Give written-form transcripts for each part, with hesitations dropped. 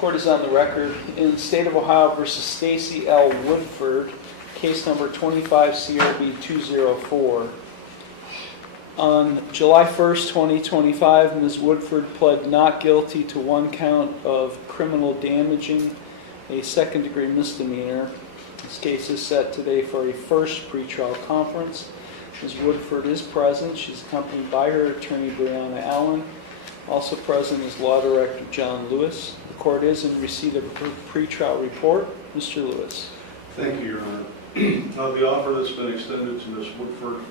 Court is on the record in State of Ohio versus Stacy L. Woodford, case number 25 CRB 204. On July 1st, 2025, Ms. Woodford pled not guilty to one count of criminal damaging a second-degree misdemeanor. This case is set today for a first pretrial conference. Ms. Woodford is present. She's accompanied by her attorney, Brianna Allen. Also present is Law Director John Lewis. The court is in receipt of a pretrial report. Mr. Lewis. Thank you, Your Honor. The offer that's been extended to Ms. Woodford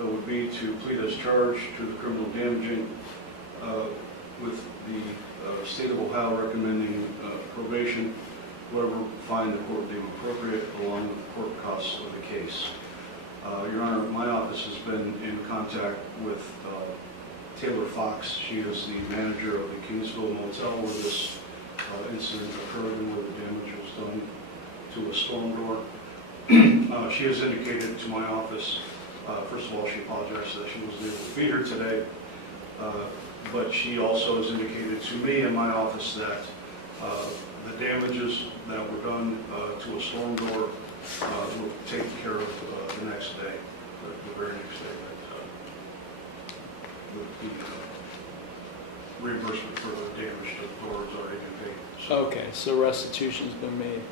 would be to plead as charged to the criminal damaging with the State of Ohio recommending probation, whatever fine the court deem appropriate, along with the court costs of the case. Your Honor, my office has been in contact with Taylor Fox. She is the manager of the Kingsville Motel where this incident occurred and where the damage was done to a storm door. She has indicated to my office, first of all, she apologized that she wasn't able to be here today, but she also has indicated to me in my office that the damages that were done to a storm door will take care of the next day, the very next day. The reimbursement for the damage to the door has already been paid. So, Okay, so restitution's been made.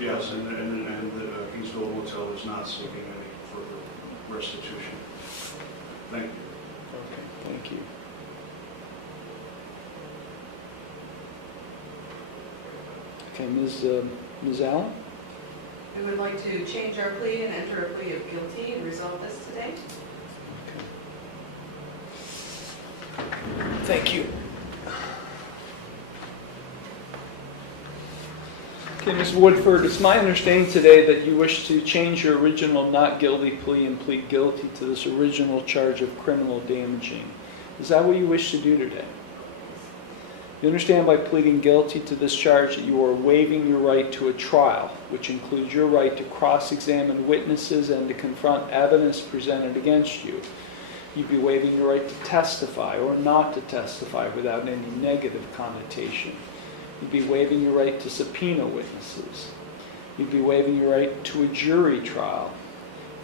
yes, and the Kingsville Motel is not seeking any further restitution. Thank you. Okay, thank you. Okay, Ms. Allen? We would like to change our plea and enter a plea of guilty and resolve this today. Thank you. Okay, Ms. Woodford, it's my understanding today that you wish to change your original not guilty plea and plead guilty to this original charge of criminal damaging. Is that what you wish to do today? You understand by pleading guilty to this charge that you are waiving your right to a trial, which includes your right to cross-examine witnesses and to confront evidence presented against you. You'd be waiving your right to testify or not to testify without any negative connotation. You'd be waiving your right to subpoena witnesses. You'd be waiving your right to a jury trial.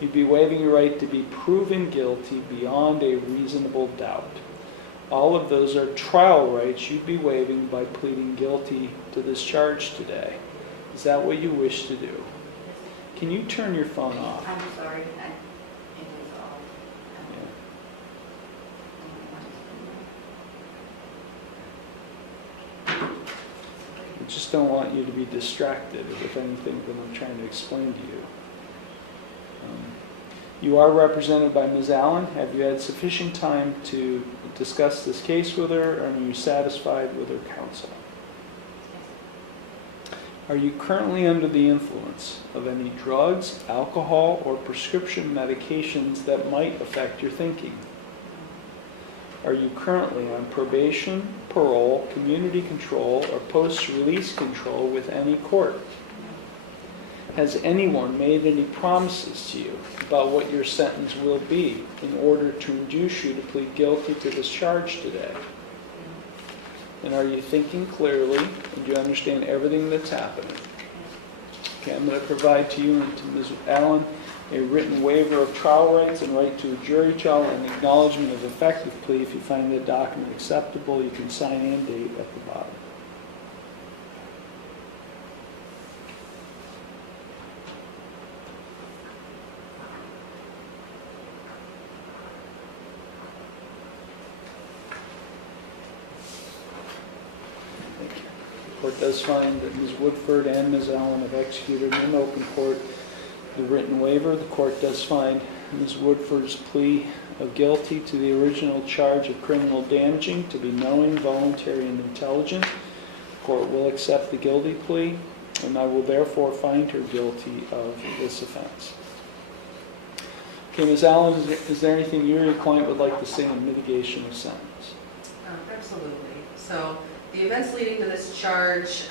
You'd be waiving your right to be proven guilty beyond a reasonable doubt. All of those are trial rights you'd be waiving by pleading guilty to this charge today. Is that what you wish to do? Can you turn your phone off? I'm sorry. I just don't want you to be distracted with anything that I'm trying to explain to you. You are represented by Ms. Allen. Have you had sufficient time to discuss this case with her, and are you satisfied with her counsel? Are you currently under the influence of any drugs, alcohol, or prescription medications that might affect your thinking? Are you currently on probation, parole, community control, or post-release control with any court? Has anyone made any promises to you about what your sentence will be in order to induce you to plead guilty to this charge today? And are you thinking clearly, and do you understand everything that's happening? Okay, I'm going to provide to you and to Ms. Allen a written waiver of trial rights and right to a jury trial and acknowledgement of effective plea. If you find the document acceptable, you can sign and date at the bottom. Thank you. The court does find that Ms. Woodford and Ms. Allen have executed in open court the written waiver. The court does find Ms. Woodford's plea of guilty to the original charge of criminal damaging to be knowing, voluntary, and intelligent. The court will accept the guilty plea, and I will therefore find her guilty of this offense. Okay, Ms. Allen, is there anything you or your client would like to say in mitigation of sentence? Absolutely. So the events leading to this charge,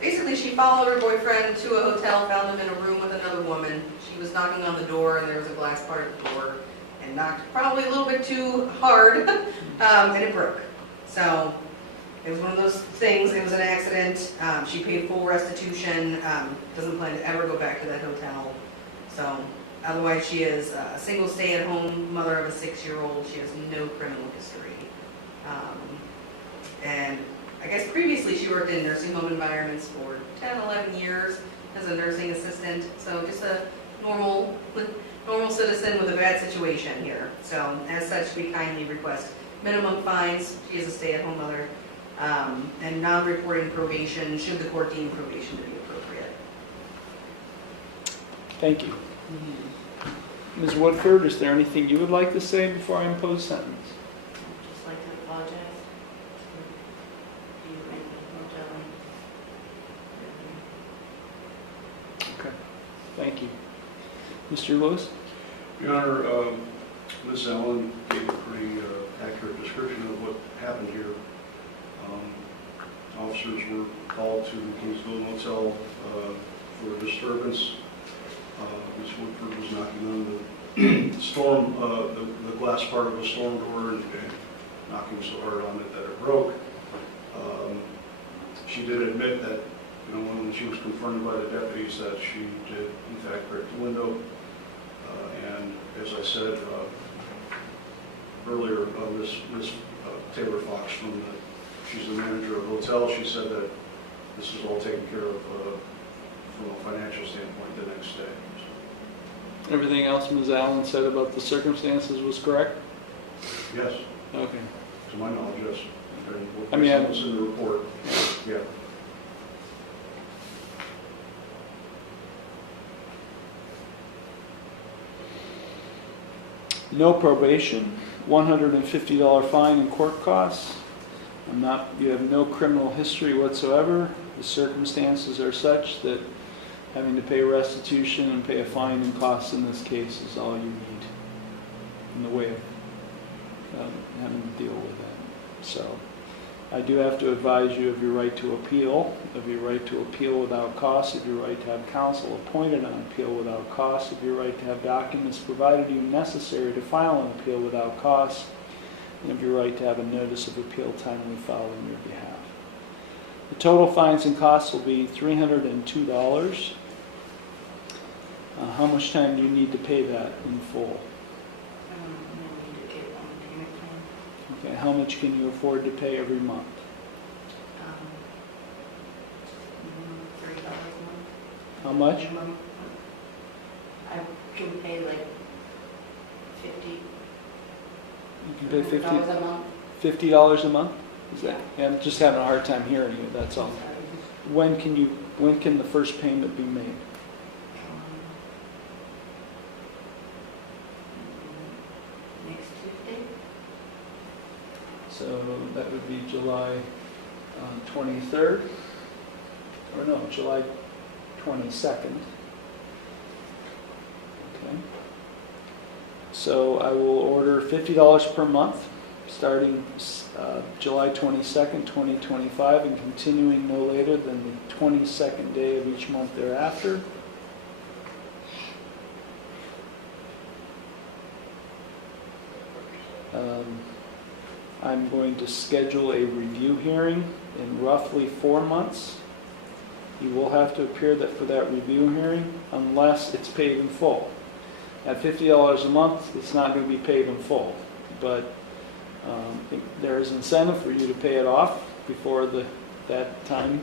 basically she followed her boyfriend to a hotel, found him in a room with another woman. She was knocking on the door and there was a glass part of the door and knocked probably a little bit too hard and it broke. So It was one of those things, it was an accident, she paid full restitution, doesn't plan to ever go back to that hotel. So, otherwise she is a single stay-at-home mother of a 6-year-old, she has no criminal history. And I guess previously she worked in nursing home environments for 10, 11 years as a nursing assistant, so just a normal citizen with a bad situation here. So, as such, we kindly request minimum fines, she is a stay-at-home mother, and non-reporting probation, should the court deem probation to be appropriate. Thank you. Ms. Woodford, is there anything you would like to say before I impose sentence? I'd just like to apologize to you and the hotel. Okay, thank you. Mr. Lewis? Your Honor, Ms. Allen gave a pretty accurate description of what happened here. Officers were called to the Kingsville Motel for a disturbance. Ms. Woodford was knocking on the storm, the glass part of a storm door and knocking so hard on it that it broke. She did admit that, when she was confronted by the deputies, that she did in fact break the window. And as I said earlier, Ms. Taylor Fox she's the manager of the hotel, she said that this is all taken care of from a financial standpoint the next day. Everything else Ms. Allen said about the circumstances was correct? Yes, Okay. to my knowledge, yes. I mean, It's in the report, yeah. No probation, $150 fine and court costs. You have no criminal history whatsoever. The circumstances are such that having to pay restitution and pay a fine and costs in this case is all you need in the way of having to deal with that. So I do have to advise you of your right to appeal, without cost, of your right to have counsel appointed on appeal without cost, of your right to have documents provided to you necessary to file an appeal without cost, and of your right to have a notice of appeal timely filed on your behalf. The total fines and costs will be $302. How much time do you need to pay that in full? I need to get on the payment plan. Okay, how much can you afford to pay every month? $30 a month. How much? Minimum. I can pay like 50. You can pay $50 a month. $50 a month? Is that? Yeah, I'm just having a hard time hearing you, that's all. When can the first payment be made? Next Tuesday. So that would be July 23rd, or no, July 22nd. Okay. So I will order $50 per month, starting July 22nd, 2025, and continuing no later than the 22nd day of each month thereafter. I'm going to schedule a review hearing in roughly 4 months. You will have to appear for that review hearing unless it's paid in full. At $50 a month, it's not going to be paid in full, but there is incentive for you to pay it off before that time,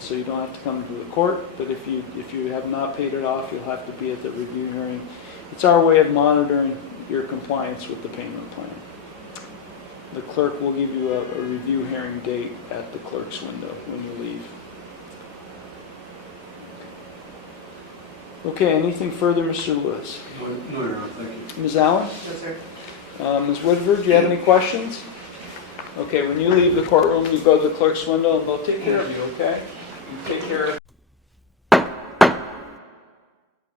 so you don't have to come to the court. But if you have not paid it off, you'll have to be at the review hearing. It's our way of monitoring your compliance with the payment plan. The clerk will give you a review hearing date at the clerk's window when you leave. Okay, anything further, Mr. Lewis? No, Your Honor, thank you. Ms. Allen? No, sir. Ms. Woodford, do you have any questions? Okay, when you leave the courtroom, you go to the clerk's window and they'll take care of you, okay? You take care